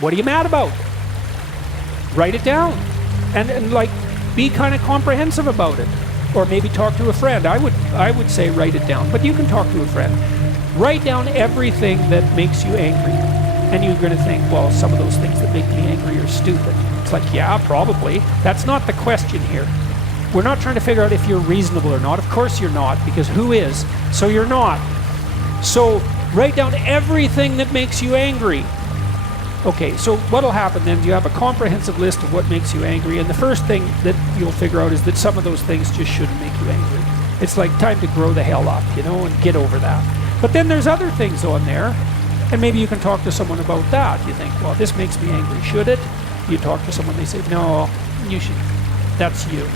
What are you mad about? Write it down. And like, be kind of comprehensive about it. Or maybe talk to a friend. I would say write it down, but you can talk to a friend. Write down everything that makes you angry. And you're going to think, well, some of those things that make me angry are stupid. It's like, yeah, probably. That's not the question here. We're not trying to figure out if you're reasonable or not. Of course you're not, because who is? So you're not. So write down everything that makes you angry. Okay, so what'll happen then? You have a comprehensive list of what makes you angry, and the first thing that you'll figure out is that some of those things just shouldn't make you angry. It's like time to grow the hell up, you know, and get over that. But then there's other things on there, and maybe you can talk to someone about that. You think, well, this makes me angry, should it? You talk to someone, they say, no, you should, that's you.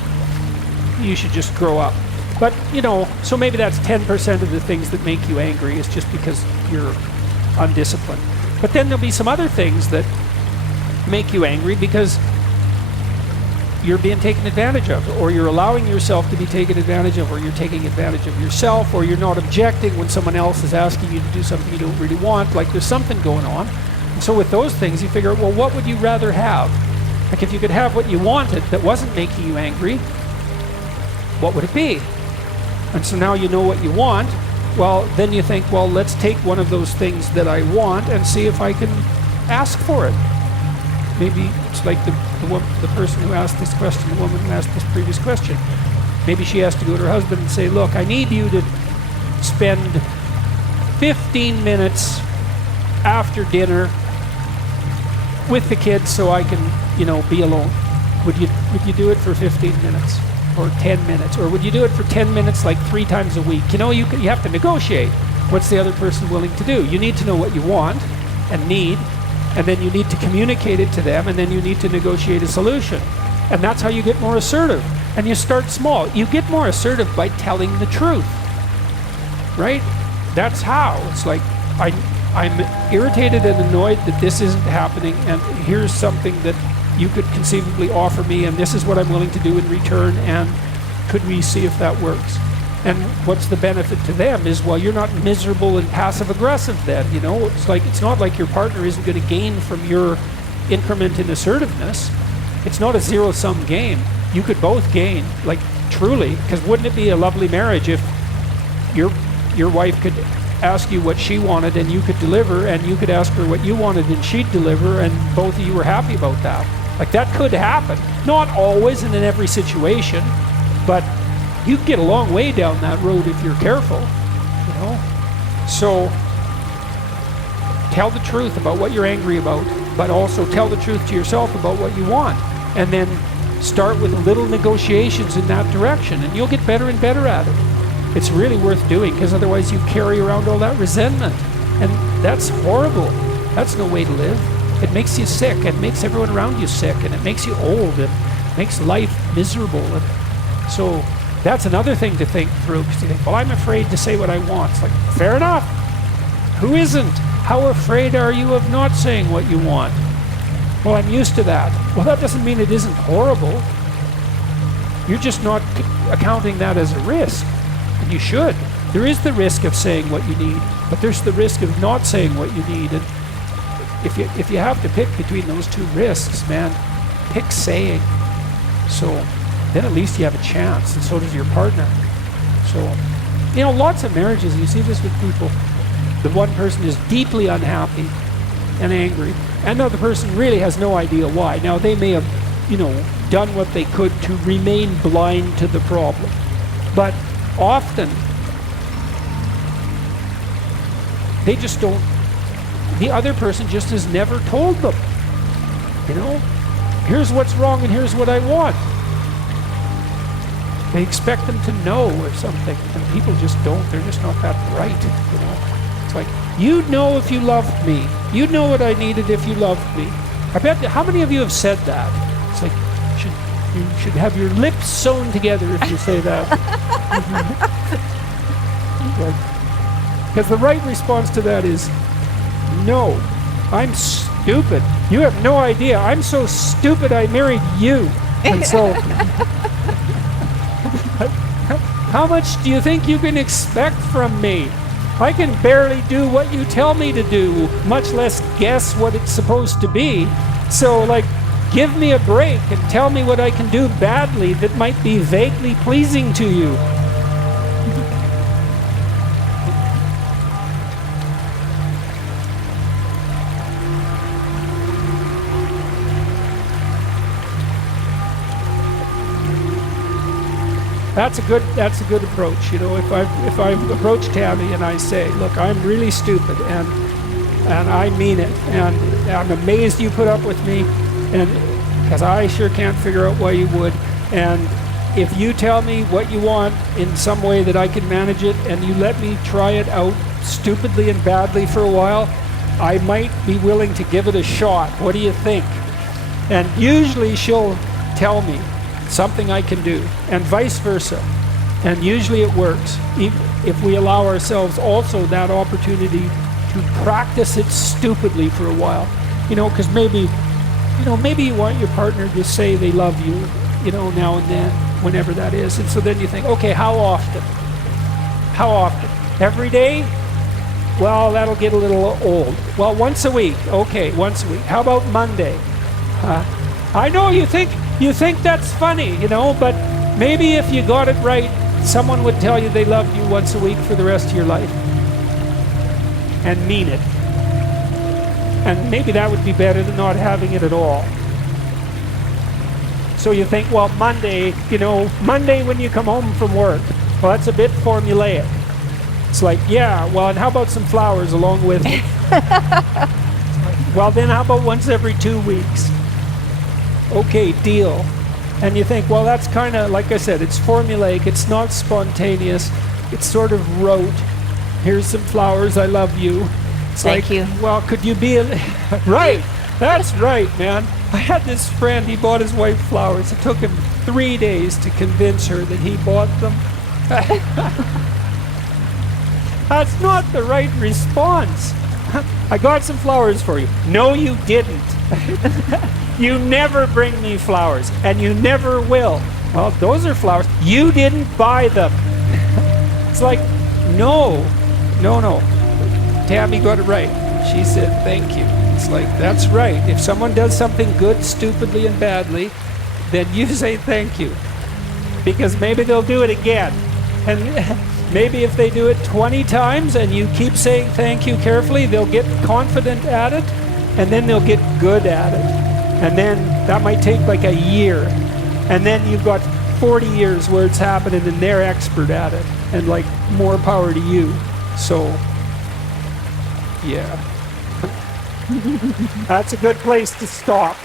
You should just grow up. But, you know, so maybe that's 10% of the things that make you angry is just because you're undisciplined. But then there'll be some other things that make you angry because you're being taken advantage of, or you're allowing yourself to be taken advantage of, or you're taking advantage of yourself, or you're not objecting when someone else is asking you to do something you don't really want. Like there's something going on. And so with those things, you figure, well, what would you rather have? Like if you could have what you wanted that wasn't making you angry, what would it be? And so now you know what you want. Well, then you think, well, let's take one of those things that I want and see if I can ask for it. Maybe it's like the person who asked this question, the woman who asked this previous question. Maybe she has to go to her husband and say, look, I need you to spend 15 minutes after dinner with the kids so I can, you know, be alone. Would you do it for 15 minutes? Or 10 minutes, or would you do it for 10 minutes like 3 times a week? You know, you have to negotiate. What's the other person willing to do? You need to know what you want and need, and then you need to communicate it to them, and then you need to negotiate a solution. And that's how you get more assertive. And you start small. You get more assertive by telling the truth, right? That's how. It's like, I'm irritated and annoyed that this isn't happening, and here's something that you could conceivably offer me, and this is what I'm willing to do in return, and could we see if that works? And what's the benefit to them is, well, you're not miserable and passive aggressive then, you know? It's like, it's not like your partner isn't going to gain from your increment in assertiveness. It's not a zero-sum game. You could both gain, like truly, because wouldn't it be a lovely marriage if your wife could ask you what she wanted and you could deliver, and you could ask her what you wanted and she'd deliver, and both of you were happy about that? Like that could happen. Not always and in every situation, but you can get a long way down that road if you're careful, you know? So tell the truth about what you're angry about, but also tell the truth to yourself about what you want, and then start with little negotiations in that direction, and you'll get better and better at it. It's really worth doing, because otherwise you carry around all that resentment, and that's horrible. That's no way to live. It makes you sick, and makes everyone around you sick, and it makes you old, and makes life miserable. And so that's another thing to think through, because you think, well, I'm afraid to say what I want. It's like, fair enough. Who isn't? How afraid are you of not saying what you want? Well, I'm used to that. Well, that doesn't mean it isn't horrible. You're just not accounting that as a risk. And you should. There is the risk of saying what you need, but there's the risk of not saying what you need. And if you have to pick between those two risks, man, pick saying. So then at least you have a chance, and so does your partner. So, you know, lots of marriages, you see this with people. The one person is deeply unhappy and angry, and the other person really has no idea why. Now, they may have, you know, done what they could to remain blind to the problem, but often they just don't, the other person just has never told them, you know, here's what's wrong and here's what I want. They expect them to know or something, and people just don't. They're just not that bright, you know. It's like, you'd know if you loved me. You'd know what I needed if you loved me. I bet, how many of you have said that? It's like, you should have your lips sewn together if you say that. Because the right response to that is, no, I'm stupid. You have no idea. I'm so stupid I married you. And so, how much do you think you can expect from me? I can barely do what you tell me to do, much less guess what it's supposed to be. So, like, give me a break and tell me what I can do badly that might be vaguely pleasing to you. That's a good approach. You know, if I approach Tammy and I say, look, I'm really stupid and I mean it, and I'm amazed you put up with me, and because I sure can't figure out why you would, and if you tell me what you want in some way that I can manage it, and you let me try it out stupidly and badly for a while, I might be willing to give it a shot. What do you think? And usually she'll tell me something I can do, and vice versa. And usually it works, if we allow ourselves also that opportunity to practice it stupidly for a while. You know, because maybe you want your partner to say they love you, you know, now and then, whenever that is. And so then you think, okay, how often? How often? Every day? Well, that'll get a little old. Well, once a week. Okay, once a week. How about Monday? I know you think that's funny, you know, but maybe if you got it right, someone would tell you they loved you once a week for the rest of your life. And mean it. And maybe that would be better than not having it at all. So you think, well, Monday, you know, Monday when you come home from work, well, that's a bit formulaic. It's like, yeah, well, and how about some flowers along with it? Well, then how about once every 2 weeks? Okay, deal. And you think, well, that's kind of, like I said, it's formulaic, it's not spontaneous, it's sort of rote. Here's some flowers, I love you. It's Thank you. Well, could you be right, that's right, man. I had this friend, he bought his wife flowers. It took him 3 days to convince her that he bought them. That's not the right response. I got some flowers for you. No, you didn't. You never bring me flowers, and you never will. Well, those are flowers. You didn't buy them. It's like, no. Tammy got it right. She said, thank you. It's like, that's right. If someone does something good, stupidly, and badly, then you say thank you. Because maybe they'll do it again. And maybe if they do it 20 times and you keep saying thank you carefully, they'll get confident at it, and then they'll get good at it. And then that might take like a year. And then you've got 40 years where it's happening and they're expert at it. And like, more power to you. So, yeah. That's a good place to stop.